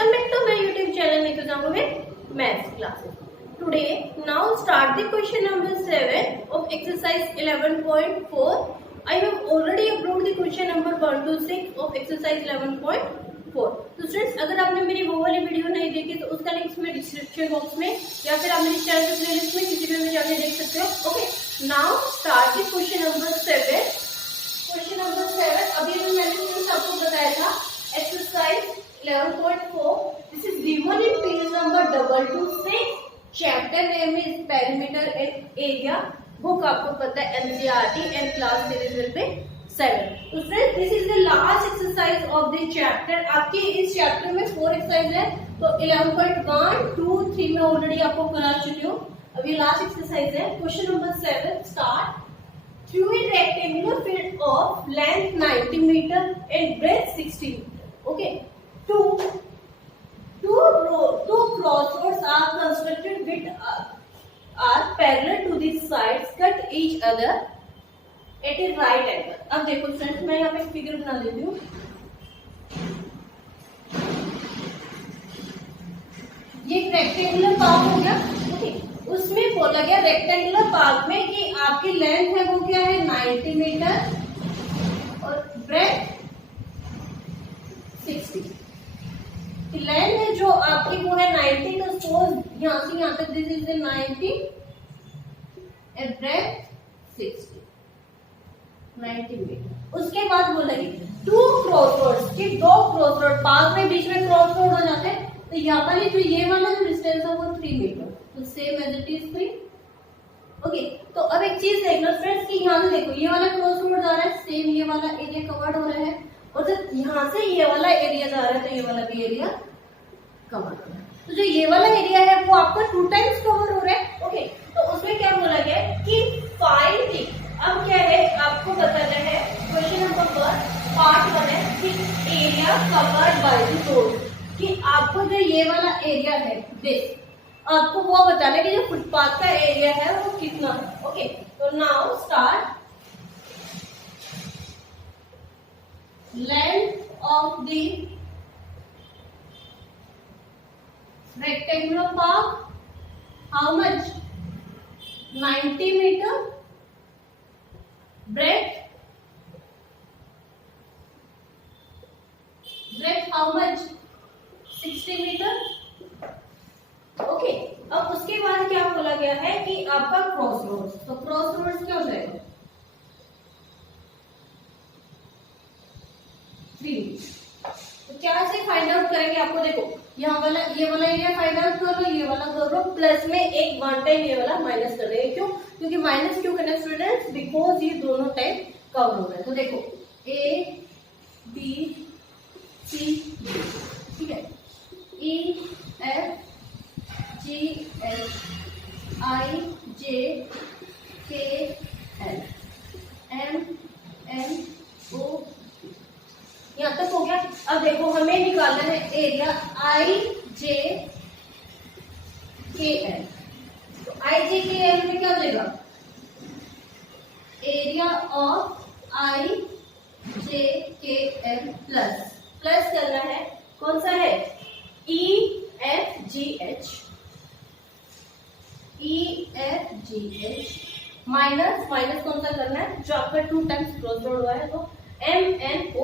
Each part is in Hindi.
Welcome back to my YouTube channel Nitya with Maths classes. Today, now start the question number 7 of exercise 11.4. I have already uploaded the question number 1 to 6 of exercise 11.4. तो स्टूडेंट्स, अगर आपने मेरी वो वाली वीडियो नहीं देखी तो उसका लिंक मैं डिस्क्रिप्शन बॉक्स में या फिर आप मेरे चैनल के प्लेलिस्ट में किसी में जाके देख सकते हो. Okay, now start the question number 7. Question number 7 अभी मैंने आपको बताया था exercise 11.4. This is given in page number 226. Chapter name is perimeter and area. Book आपको पता है NCERT and class series will be 7. तो friends, this is the last exercise of the chapter. आपके इस चैप्टर में 4 एक्सरसाइज है. तो 11.1, 2, 3 में ऑलरेडी आपको करा चुकी हूँ. अभी लास्ट एक्सरसाइज है. Question number 7 start. Through a rectangular field of length 90 meter and breadth 60 meter. Okay. Two crossroads are constructed which are parallel to the sides cut each other at a right angle. अब देखो फ्रेंड्स, मैं यहाँ पे फिगर बना देती हूँ. ये रेक्टेंगुलर पार्क हो गया. ओके, उसमें बोला गया रेक्टेंगुलर पार्क में कि आपकी लेंथ है वो क्या है 90 मीटर और ब्रेथ 60. लेंथ है जो आपकी वो है 90. तो सपोज यहाँ से यहाँ तक this is 90 and breadth 90 metre. उसके बाद बोलेंगे 2 क्रॉसरोड्स के 2 क्रॉसरोड पार्क में बीच में क्रॉसरोड हो जाते हैं. तो यहाँ वाली जो ये वाला जो डिस्टेंस है वो 3 मीटर. तो same as it is 3. Okay, तो अब एक चीज देखना फ्रेंड्स कि यहाँ से देखो ये वाला क्रॉसरोड आ रहा है, सेम ये वाला एरिया कवर्ड हो रहा है. और जब यहाँ से ये वाला एरिया जा रहा है तो ये वाला भी एरिया कवर हो रहा है. तो जो ये वाला एरिया है वो आपका 2 टाइम्स कवर हो रहा है. ओके, तो उसमें क्या बोला गया है कि फाइंड दी. अब क्या है आपको बताना है. क्वेश्चन नंबर 1 पार्ट 1 है कि area covered by the road. कि आपको जो ये वाला एरिया है दिस आपको वो बताना है कि जो फुटपाथ का एरिया है वो कितना है. ओके, तो now start. Length of the rectangular park, how much? 90 meter. Breadth how much? 60 meter. Okay, अब उसके बाद क्या बोला गया है कि आपका क्रॉस रोड्स. तो क्रॉस रोड्स क्या हो जाएगा 3. तो क्या से फाइंड आउट करेंगे. आपको देखो यहाँ वाला ये वाला एरिया फाइंड आउट कर लो, ये वाला कर लो, प्लस में एक 1 टाइम ये वाला माइनस कर देंगे. क्यों? क्योंकि माइनस क्यों करना स्टूडेंट्स, बिकॉज ये दोनों टाइम कवर हो रहा है. तो देखो ए बी सी डी, ठीक है, E F G H I जे के एल एम एन ओ. यहाँ तक हो गया. अब देखो हमें निकालना है एरिया आई जे के एल. तो आई जे के एल में क्या हो जाएगा एरिया ऑफ आई जे के एल प्लस करना है. कौन सा है E F G H minus कौन सा करना है जो आपका 2 टाइम्स क्रॉस रोड हुआ है. तो एम एन ओ.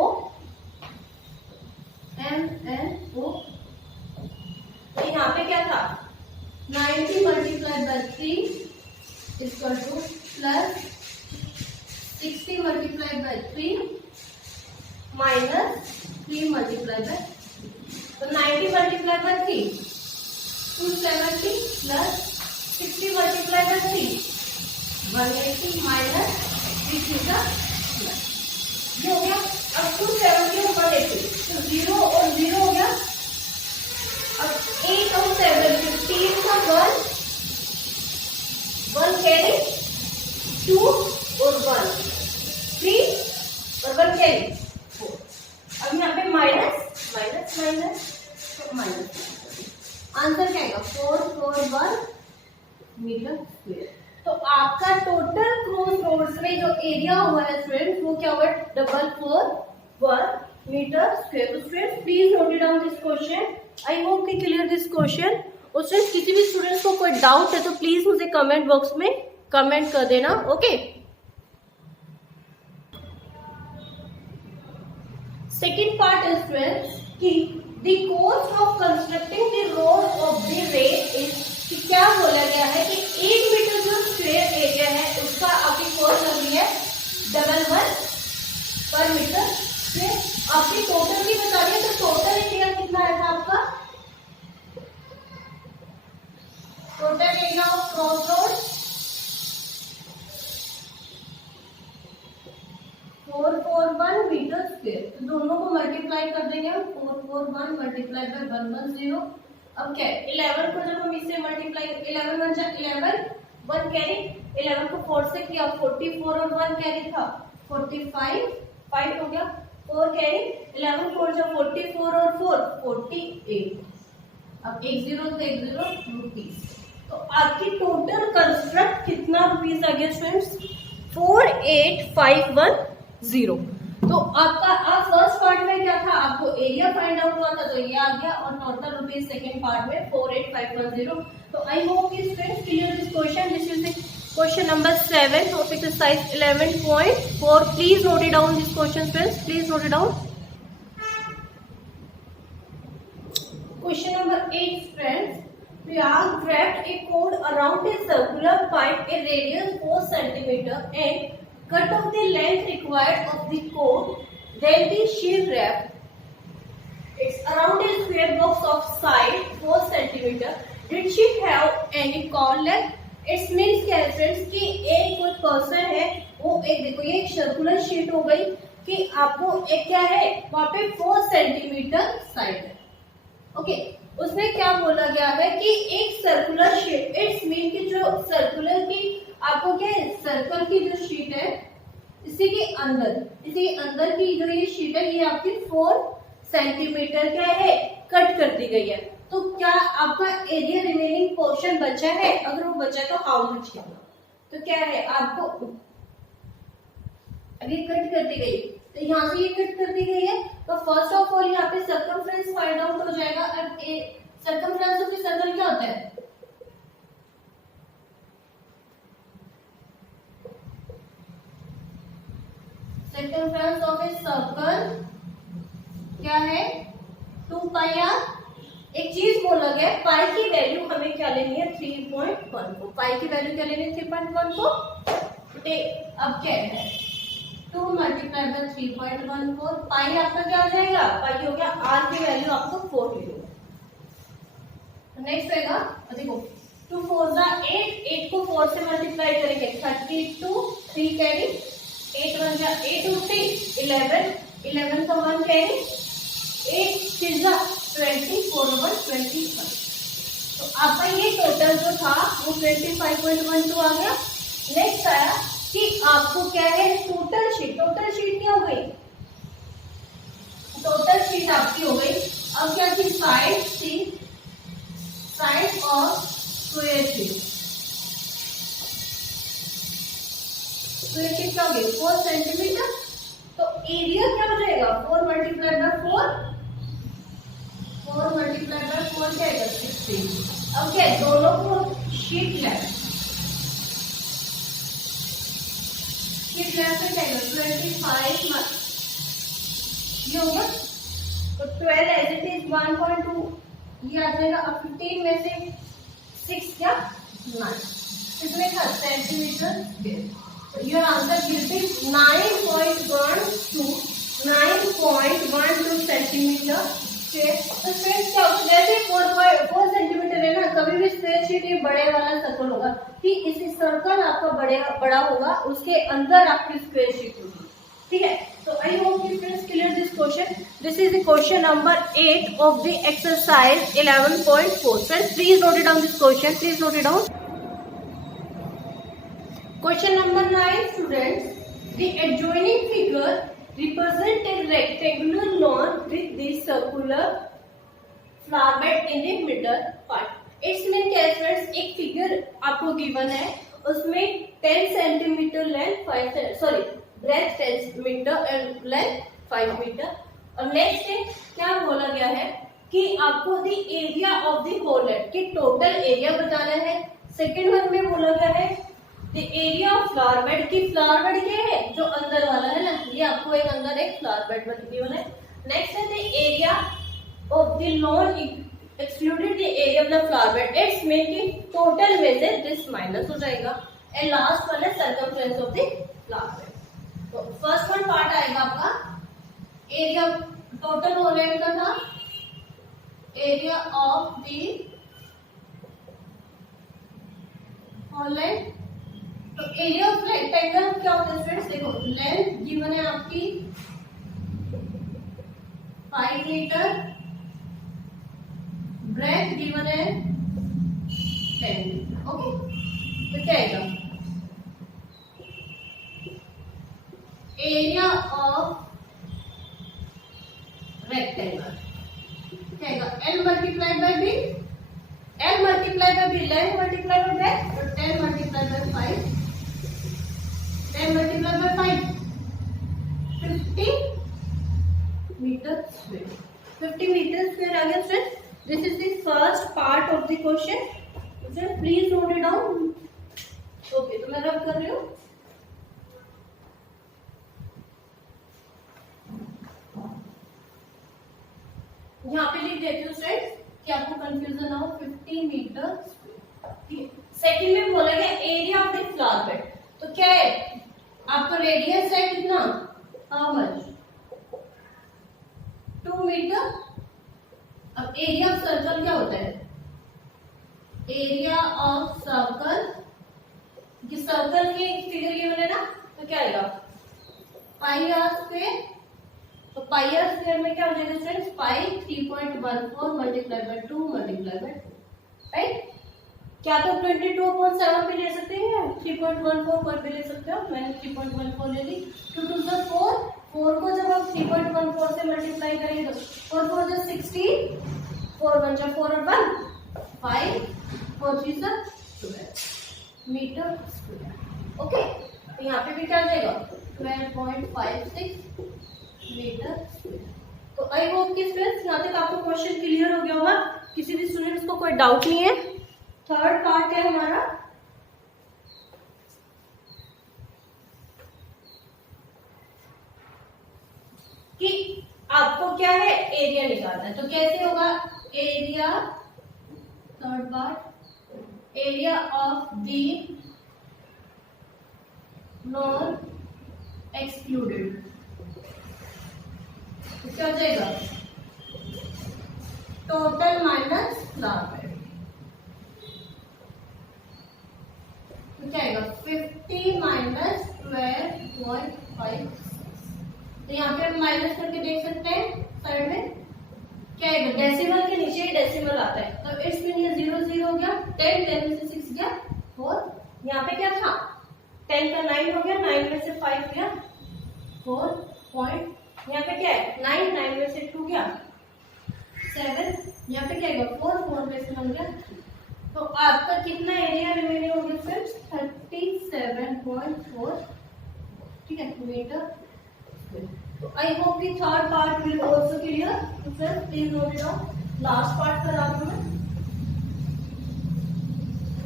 तो यहाँ पे क्या था 90 multiply by 3 equal two plus 60 multiply by 3 minus 3 multiply by. तो 90 multiply by 3 270 plus 60 multiply by 3 180 minus 3 का प्लस. ये हो गया. अब 270 और 180 तो 0 और 0 हो गया. अब 8 और 7 15 का 1 कैरी 2 और 1 3 और 1 कैरी 4. अब यहाँ पे माइनस आंसर क्या आएगा 441 मीटर स्क्वायर. तो आपका टोटल क्रॉस रोड्स में जो एरिया हुआ है फ्रेंड्स वो क्या हुआ 441 मीटर स्क्वायर। तो students please note it down this question. I hope कि क्लियर दिस क्वेश्चन। और स्टूडेंट्स किसी भी स्टूडेंट्स को कोई डाउट है तो प्लीज मुझे कमेंट बॉक्स में कमेंट कर देना। Okay, second part is students कि the cost of constructing the road of the rail is, कि क्या बोला गया है कि 1 मीटर जो स्क्वायर एरिया है उसका आपकी कॉस्ट लग रही है 11 पर मीटर स्क्वायर। आपकी टोटल की बता रही है, तो टोटल एरिया कितना आएगा आपका? Total area of cross road 441 metre square. तो दोनों को मल्टीप्लाई कर देंगे हम, 441 मल्टीप्लाई बाय 110। अब क्या है 11 को जब हम इससे मल्टीप्लाई, 11 1 जा 11, 1 कैरी, 11 को 4 से किया 44 और 1 कैरी था 45, 5 हो गया, 4 कैरी, 11 4 जा 44 और 4 48। अब 10 तो 10 रुपीज। तो आपकी टोटल कंस्ट्रक्ट कितना रुपीज आ गया स्टूडेंट्स? 48,510। तो आपका आप फर्स्ट पार्ट में क्या था, आपको एरिया फाइंड आउट हुआ था, तो ये आ गया, और टोटल रुपीज सेकंड पार्ट में 48,510। तो आई होप कि students clear this question. This is the question number 7 of exercise 11.4। Please note it down this question friends, please note it down. Question number 8 friends, Priyank wrapped a cord around a circular pipe a radius 4 centimeter and cut off the length required of the cord. Then the sheet wrap it's around a square box of side 4 centimeter. Did she have any cord length? It means क्या है फ्रेंड्स कि एक कोई पर्सन है, वो एक देखो ये एक सर्कुलर शीट हो गई कि आपको एक क्या है वहां पे 4 सेंटीमीटर साइड है। ओके, उसमें क्या बोला गया है कि एक सर्कुलर शीट, इट्स मीन कि जो सर्कुलर की आपको क्या है, सर्कल की जो शीट है इसी के अंदर की जो ये शीट है ये आपकी 4 सेंटीमीटर क्या है कट कर दी गई है। तो क्या आपका एरिया रिमेनिंग पोर्शन बचा है? अगर वो बचा है तो हाउ मच है? तो क्या है आपको अभी कट कर दी गई, तो यहाँ से ये कट कर दी गई है। तो फर्स्ट ऑफ ऑल यहाँ पे सर्कमफ्रेंस फाइंड आउट हो जाएगा। अब सर्कमफ्रेंस ऑफ सर्कल क्या होता है? सर्कमफ्रेंस ऑफ ए सर्कल क्या है? 2 पाई आर। एक चीज बोला गया है, पाई की वैल्यू हमें क्या लेनी है? 3.14। पाई की वैल्यू क्या लेनी है? 3.14। अब क्या है 2 मल्टीप्लाई बाय 3.14। पाई आपका क्या हो जाएगा? पाई हो गया, आर की वैल्यू आपको 4 की होगी। नेक्स्ट रहेगा, देखो 2 4 जा 8, 8 को 4 से मल्टीप्लाई करेंगे 32, 3 कैरी, 8 1 जा 8 3 11, 11 का 1 कैरी, 8 6 जा 20, 4 1 25। तो आपका ये टोटल जो था वो 25.12 आ गया। नेक्स्ट आया कि आपको क्या है टोटल शीट क्या हो गई? टोटल शीट आपकी हो गई। अब क्या थी? साइड थी, साइड और स्क्वायर शीट। स्क्वायर शीट क्या हो गई? 4 सेंटीमीटर। तो एरिया क्या हो जाएगा? 4 मल्टीप्लाई बाय 4 क्या आएगा? 16। अब क्या दोनों को शीट लेंथ क्या आएगा? 25 ये हो गया। तो 12 एज इट इज 1.2 ये आ जाएगा। अब 15 में से 6 क्या? 9, इसमें था सेंटीमीटर स्क्वायर। तो your answer will B 9.12 centimetre square. तो फ्रेंड्स क्या होगा, जैसे 4 सेंटीमीटर है ना, कभी भी स्क्वायर शीट ये बड़े वाला सर्कल होगा कि इसी सर्कल आपका बड़ा होगा, उसके अंदर आपकी स्क्वायर शीट होगी। ठीक है, तो I hope you friends clear this question. This is the question number 8 of the exercise 11.4। Friends please note it down this question, please note it down. Question number 9 students, the adjoining figure represent a rectangular lawn with the circular flower bed in the middle part. It's mean क्या है फ्रेंड्स, एक फिगर आपको गिवन है, उसमें 10 centimetre length, breadth 10 metre and length 5 metre. और नेक्स्ट क्या बोला गया है कि आपको द एरिया ऑफ द होलेट की टोटल एरिया बताना है। सेकेंड वन में बोला गया है the area of flower bed की फ्लावर बेड क्या है जो अंदर वाला है ना, ये आपको एक अंदर एक फ्लावर बेड बन है। नेक्स्ट है the area of the lawn excluded the area of the flower bed, it's mean कि टोटल में से दिस माइनस हो जाएगा। एंड लास्ट वन है circumference of the flower bed. तो फर्स्ट वन पार्ट आएगा आपका एरिया टोटल होलेट का था, एरिया ऑफ द होलेट। तो एरिया ऑफ रेक्टेंगल क्या होता है स्टूडेंट्स, देखो लेंथ गिवन है आपकी 5 मीटर, ब्रेथ गिवन है 10 मीटर। ओके, तो क्या आएगा एरिया ऑफ रेक्टेंगल क्या आएगा L multiply by B, L multiply by B length multiply by breadth, तो 10 multiply by 5, 10 multiply by 5 50 metre square, 50 metre square आ गया friends. This is the first part of the question, please note it down. Okay, तो मैं रब कर रही हूँ। यहाँ पे लिख देती हूँ फ्रेंड्स कि आपको कंफ्यूजन ना हो। 50 मीटर स्क्वायर। सेकंड में बोला गया area of the flower bed, तो क्या है आपका रेडियस है कितना, हाउ मच 2 मीटर। अब एरिया ऑफ सर्कल क्या होता है, एरिया ऑफ सर्कल, ये सर्कल की फिगर गिवन है ना, तो क्या आएगा पाई आर स्क्वायर। तो पाई आर स्क्वायर में क्या हो जाएगा friends, pi 3.14 multiply by 2 multiply by, right. क्या तो 22/7 पे ले सकते हैं, 3.14 पर भी ले सकते हो, मैंने 3.14 ले ली। 2 2 से 4, 4 को जब आप 3.14 से मल्टीप्लाई करेंगे तो 4 4 जा 16, 4 1 जा 4 और 1 5, 4 3 जा 12 मीटर स्क्वायर। ओके, तो यहाँ पे भी क्या हो जाएगा 12.56 मीटर स्क्वायर। तो आई होप कि फ्रेंड्स यहाँ तक आपको क्वेश्चन क्लियर हो गया होगा, किसी भी स्टूडेंट्स को कोई डाउट नहीं है। थर्ड पार्ट है हमारा कि आपको क्या है एरिया निकालना है, तो कैसे होगा area, third part area of the non excluded, क्या हो जाएगा टोटल माइनस फ्लावर बेड, तो क्या आएगा 50 माइनस 12.5। तो यहाँ पे हम माइनस करके देख सकते हैं साइड में क्या आएगा, डेसिमल के नीचे डेसिमल आता है, तो इट्स मीन ये 0 0 हो गया, 10 10 में से 6 गया 4, यहाँ पे क्या था 10 का 9 हो गया, 9 में से 5 गया 4 पॉइंट, यहाँ पे क्या है 9 9 में से 2 गया 7, यहाँ पे क्या है 4 4 में से 1 गया। तो आपका कितना एरिया रिमेनिंग हो गया फ्रेंड्स 37.4, ठीक है मीटर। तो आई होप कि third part will also clear. तो friends please note it down, last part करा दूं मैं।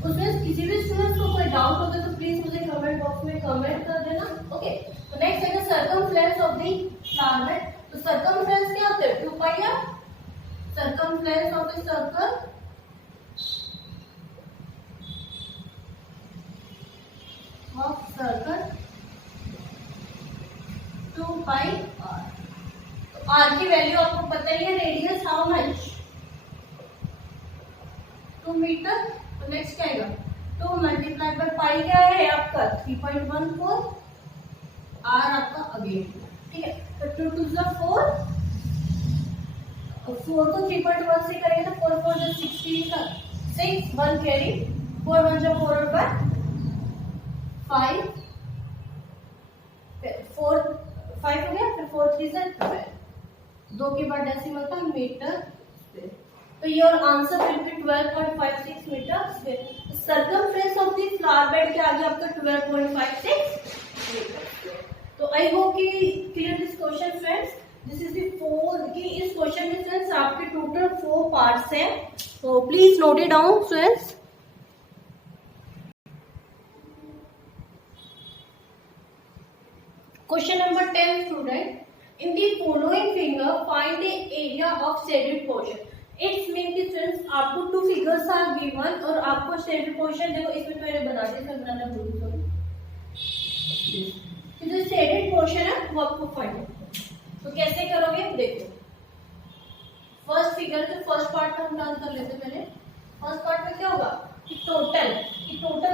उसमें किसी भी स्टूडेंट्स को कोई डाउट होता है तो प्लीज मुझे कमेंट बॉक्स में कमेंट कर देना। ओके, तो नेक्स्ट है circumference of the flower bed. तो सर्कमफ्रेंस क्या होता है 2 pi R, circumference of the circle of circle 2 pi R. तो आर की वैल्यू आपको पता ही है, रेडियस हाउ मच 2 मीटर। तो नेक्स्ट क्या आएगा 2 मल्टीप्लाई बाय पाई क्या है आपका 3.14, आर आपका अगेन, ठीक है। तो 2 2 जा 4, और 4 को 3.1 से करेंगे तो 4 4 जा 16 का 6 1 कैरी, 4 1 जा 4 और 1 5, 4 5 हो गया, फिर 4 3 जा 12, 2 के बाद डेसिमल था मीटर। तो your answer will be 12.56 metre. Circumference of the flower bed के आगे आपका 12.56 मीटर। तो आई होप कि clear this question friends. This is the 4 आपके टोटल 4 पार्ट्स हैं, तो please note it down students. Question number 10 student, in the following figure find the area of shaded portion। It's mean कि स्टूडेंट्स आपको 2 फिगर्स आर गिवन और आपको शेडेड पोर्शन, देखो इसमें मैंने बना दिया, इसमें बनाना भूल गई। जो शेडेड पोर्शन है वो आपको फाइंड करना है। तो कैसे करोगे देखो, फर्स्ट फिगर के फर्स्ट पार्ट का हम डांस कर लेते हैं। पहले फर्स्ट पार्ट में क्या होगा कि टोटल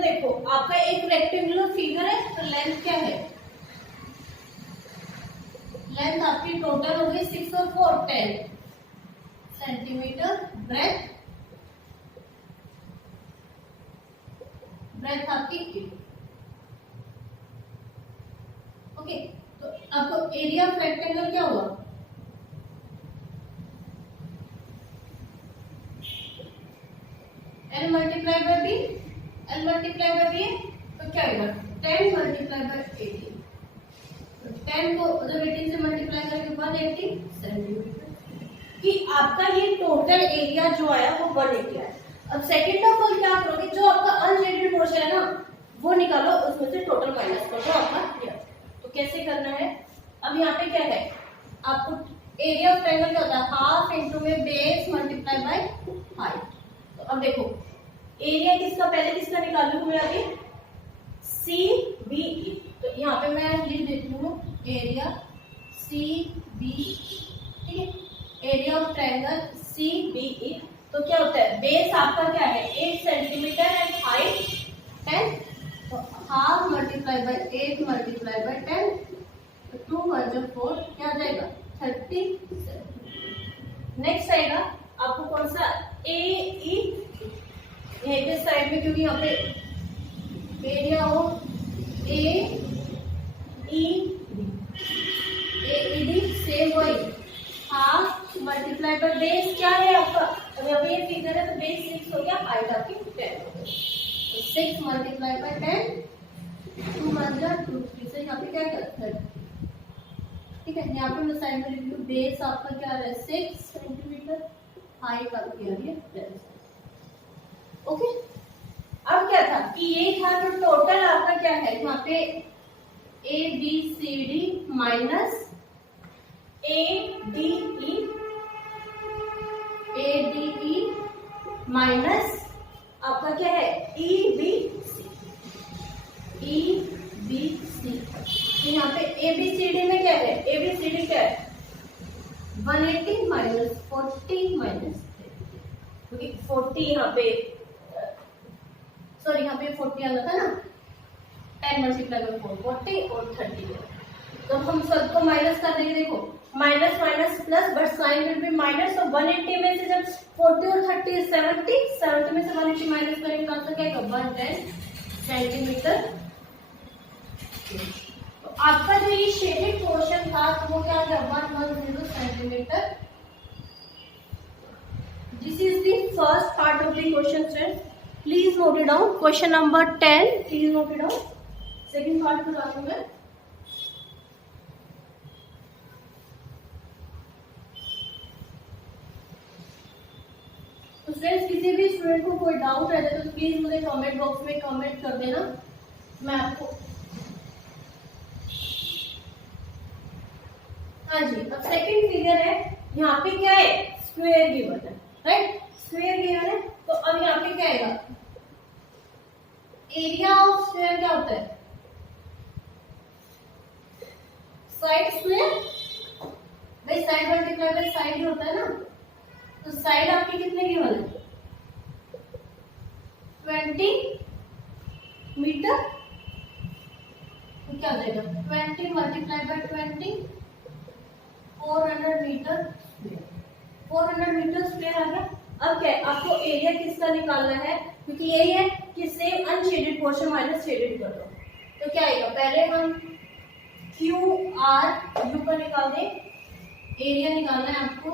देखो आपका एक रेक्टेंगुलर फिगर है, तो लेंथ क्या है, लेंथ आपकी टोटल हो गई 6 और 4 10 सेंटीमीटर। ब्रेथ आपकी 8। ओके, तो आपको एरिया ऑफ रेक्टेंगल क्या हुआ, L multiply by B, L multiply by B, तो क्या होगा 10 मल्टीप्लाई बाय 18। 10 को जब 18 से मल्टीप्लाई करके 180 सेंटीमीटर, कि आपका ये टोटल एरिया जो आया वो 180 आया। अब सेकंड ऑफ ऑल क्या करोगे, जो आपका अनशेडेड पोर्शन है ना वो निकालो, उसमें से टोटल माइनस कर दो आपका ये। तो कैसे करना है, अब यहाँ पे क्या है, आपको एरिया ऑफ ट्रायंगल क्या होता है, हाफ इंटू में बेस मल्टीप्लाई बाय हाइट। तो अब देखो एरिया किसका, पहले किसका निकालू मैं आगे, CBE। तो यहाँ पे मैं लिख देती हूँ एरिया CBE, ठीक है, एरिया ऑफ ट्रायंगल CBE। तो क्या होता है, बेस आपका क्या है 8 सेंटीमीटर एंड हाइट 10, तो half multiply by 8 multiply by 10, तो 2 × 4 क्या आ जाएगा 30। नेक्स्ट आएगा आपको कौन सा, AE, ये साइड में क्योंकि यहाँ पे एरिया हो AED सेम वही, हाफ मल्टीप्लाई बाय बेस क्या है आपका, अब यहाँ पे ये फिगर है तो बेस 6 हो गया, हाइट आपकी 10 हो गई, तो 6 मल्टीप्लाई बाय 10, 2 × 2 से यहाँ पे क्या करता है, ठीक है। यहाँ पे मैं साइड में लिख लूँ, बेस आपका क्या आ रहा है 6 सेंटीमीटर, हाइट आपकी आ रही है 10। ओके, अब क्या था कि ये था, तो टोटल आपका क्या है यहाँ पे ABCD माइनस ADE माइनस आपका क्या है EBC। तो यहाँ पे ABCD में क्या है, ABCD क्या है 180 माइनस 40 माइनस, क्योंकि 40 यहाँ पे सॉरी यहाँ पे 40 आना था ना, 10 मल्टीप्लाई बाय 4 40 और 30। तो हम सबको माइनस कर देंगे, देखो minus minus plus, but sign will be minus. तो 180 में से जब 40 और 30 70 में से 180 माइनस करेंगे तो आंसर क्या आएगा 110 सेंटीमीटर। तो आपका जो ये शेडेड पोर्शन था तो वो क्या गया 110 centimetre. This is the first part of the question friends, please note it down. Question number 10 please note it down. Second part बता दूं मैं। तो फ्रेंड्स किसी भी स्टूडेंट को कोई डाउट रहता है तो प्लीज मुझे कमेंट बॉक्स में कमेंट कर देना, मैं आपको। हाँ जी, अब सेकंड फिगर है, यहाँ पे क्या है स्क्वायर गिवन है, राइट, स्क्वायर गिवन है। तो अब यहाँ पे क्या आएगा, एरिया ऑफ स्क्वायर क्या होता है साइड स्क्वायर, भाई साइड मल्टीप्लाई बाय साइड ही होता है ना। तो साइड आपकी कितने गिवन है 20 मीटर, तो क्या आ जाएगा 20 multiply by 20 400 metre square, 400 metre square आ गया। अब क्या है आपको एरिया किसका निकालना है, क्योंकि यही है कि same unshaded portion minus shaded कर दो। तो क्या आएगा, पहले हम क्यू आर यू का निकाल दें, एरिया निकालना है आपको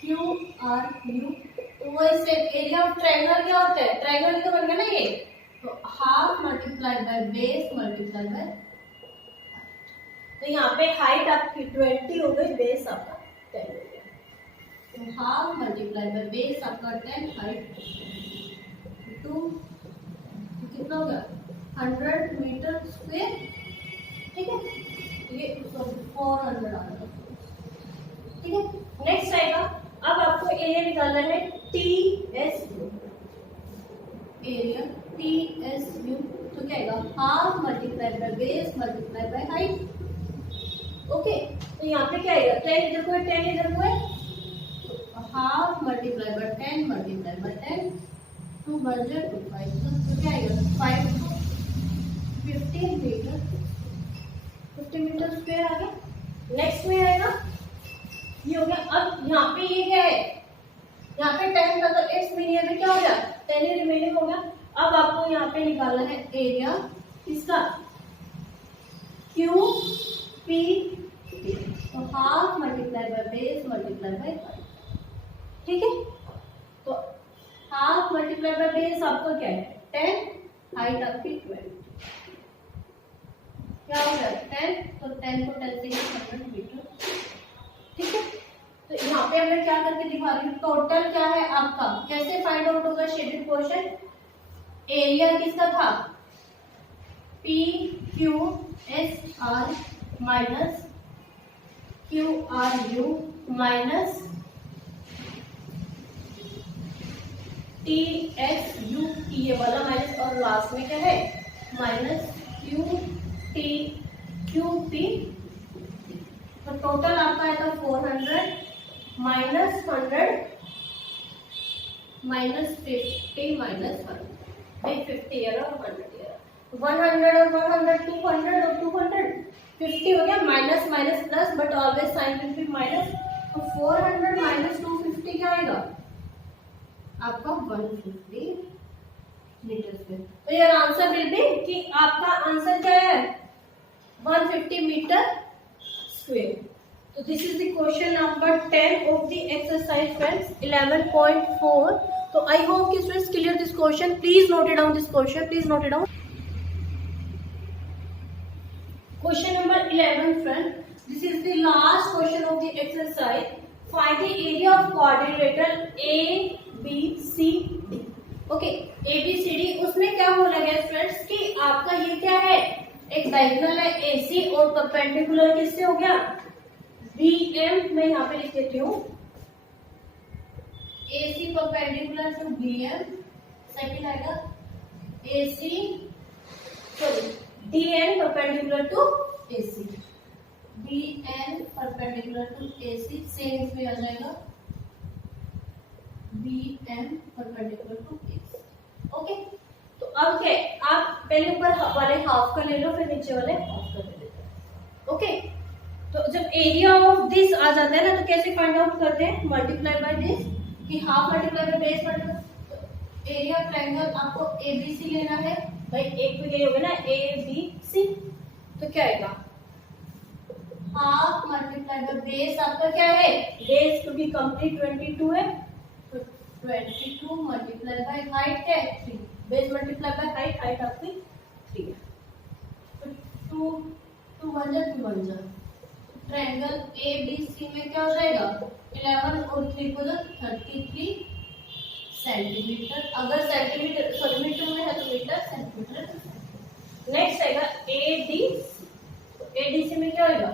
क्यू आर यू। तो वो इससे एरिया ऑफ ट्रायंगल क्या होता है, ट्रायंगल तो बन गया ना ये, तो half multiply by base multiply by. तो यहाँ पे हाइट आपकी 20 हो गई, बेस आपका 10 हो गया। तो हाफ मल्टीप्लाई बाय बेस आपका 10 हाइट टू कितना हो गया 100 मीटर स्क्वायर, ठीक है, ये 400 आ रहा है, ठीक है। नेक्स्ट आएगा, अब आपको एरिया निकालना है TSU, एरिया TSU, तो क्या आएगा half multiply by base multiply by height, okay. तो यहाँ पे क्या आएगा 10 इधर को है 10 इधर को है, तो half multiply by 10 multiply bye 10 2 1 0 2 5, तो क्या आएगा 5 to 15 मीटर, 50 मीटर स्क्वायर आ गया। नेक्स्ट में आएगा ये हो गया। अब यहाँ पे ये क्या है, यहाँ पे 10 था तो इट्स मीनिंग में क्या हो गया 10 ही रिमेनिंग हो गया। अब आपको यहाँ पे निकालना है एरिया किसका QP, तो half multiply by base multiply by height, ठीक है। तो हाफ मल्टीप्लाई बाय बेस आपको क्या है 10, हाइट आपकी 12, क्या हो गया 10, तो 10 को 10 से 100 मीटर, ठीक है। तो यहाँ पे मैं क्या करके दिखा रही हूँ, टोटल क्या है आपका, कैसे फाइंड आउट होगा शेडेड पोर्शन, एरिया किसका था PQSR minus QRU minus TSU, ये वाला माइनस, और लास्ट में क्या है माइनस QP, तो टोटल आपका आएगा 400 माइनस 100 माइनस 50 माइनस 100, 50 ईयर और 100 ईयर, 100 और 100 200 और 200 50 हो गया, minus minus plus but always sign will be minus, तो 400 माइनस 250 क्या आएगा आपका 150 मीटर स्क्वायर। तो योर आंसर विल बी कि आपका आंसर क्या है 150 metre square. So this is the question number 10 of the exercise friends 11.4. So I hope कि students clear this question. Please note it down this question. Please note it down. Question number 11 friends. This is the last question of the exercise. Find the area of quadrilateral ABCD. Okay, ABCD उसमें क्या बोला गया फ्रेंड्स कि आपका ये क्या है एक डायगोनल है AC और परपेंडिकुलर किससे हो गया BM, मैं यहाँ पे लिख देती हूँ AC perpendicular to BM, second आएगा AC sorry DN perpendicular to AC, DN perpendicular to AC, same इसमें आ जाएगा BM perpendicular to AC, okay. तो अब क्या आप पहले ऊपर वाले हाफ का ले लो फिर नीचे वाले हाफ का ले लो, ओके। तो जब एरिया ऑफ दिस आ जाता है ना तो कैसे फाइंड आउट करते हैं मल्टीप्लाई बाय दिस, कि half multiply by base multiply area triangle आपको ABC लेना है भाई, एक तो ये होगा ना ABC, तो क्या आएगा हाफ मल्टीप्लाई बाय बेस आपका क्या है बेस टू बी कंप्लीट 22 है, तो 22 मल्टीप्लाई बाय हाइट क्या है 3, base multiply by height, height आपकी 3 है, तो 2 1 जा ट्रायंगल ABC में क्या हो जाएगा 11 और 3 को 33 सेंटीमीटर, अगर सेंटीमीटर सॉरी मीटर में है तो मीटर सेंटीमीटर। नेक्स्ट आएगा ADC, तो ADC में क्या होगा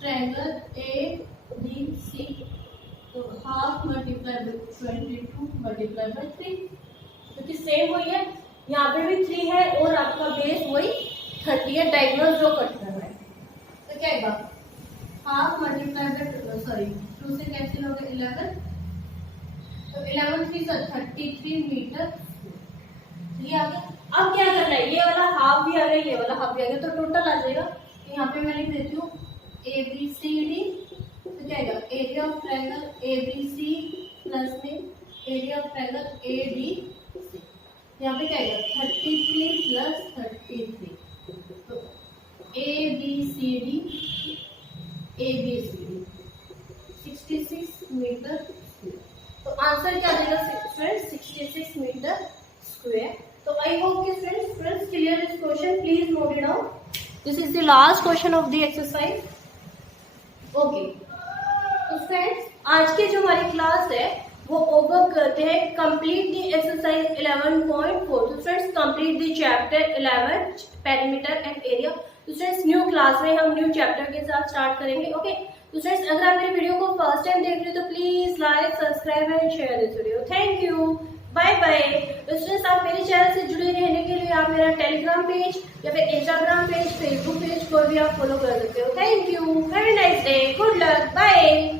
ट्रायंगल ADC, तो half multiply by 22 multiply by 3, क्योंकि सेम वही है यहाँ पे भी 3 है और आपका बेस वही 30 है, डायगोनल जो कट कर रहा है, तो क्या आएगा हाफ मल्टीप्लाई बाय सॉरी 2 से कैंसिल हो गया 11, तो 11 3 33 मीटर, ये आ गया। अब क्या करना है ये वाला हाफ भी आ गया ये वाला हाफ भी आ गया, तो टोटल आ जाएगा, तो यहाँ पे मैं लिख देती हूँ ABCD, तो क्या आएगा area of triangle ABC plus में एरिया ऑफ ट्रायंगल ADC, यहाँ पे क्या आएगा 33 प्लस 33, तो ABCD 66 मीटर स्क्वायर, तो आंसर क्या आ जाएगा फ्रेंड्स 66 मीटर स्क्वायर। तो आई होप कि friends clear this question, please note it down, this is the last question of the exercise, okay. तो फ्रेंड्स आज के जो हमारी क्लास है वो ओवर करते हैं कंप्लीट द एक्सरसाइज 11.4। तो friends complete the chapter 11 perimeter and area. तो फ्रेंड्स न्यू क्लास में हम न्यू चैप्टर के साथ स्टार्ट करेंगे। ओके तो फ्रेंड्स अगर आप मेरी वीडियो को फर्स्ट टाइम देख रहे हो तो please like subscribe and share this video. Thank you, bye bye. तो फ्रेंड्स आप मेरे चैनल से जुड़े रहने के लिए आप मेरा टेलीग्राम पेज या फिर इंस्टाग्राम पेज, फेसबुक पेज को भी आप फॉलो कर सकते हो। Thank you, have a nice day, good luck, bye.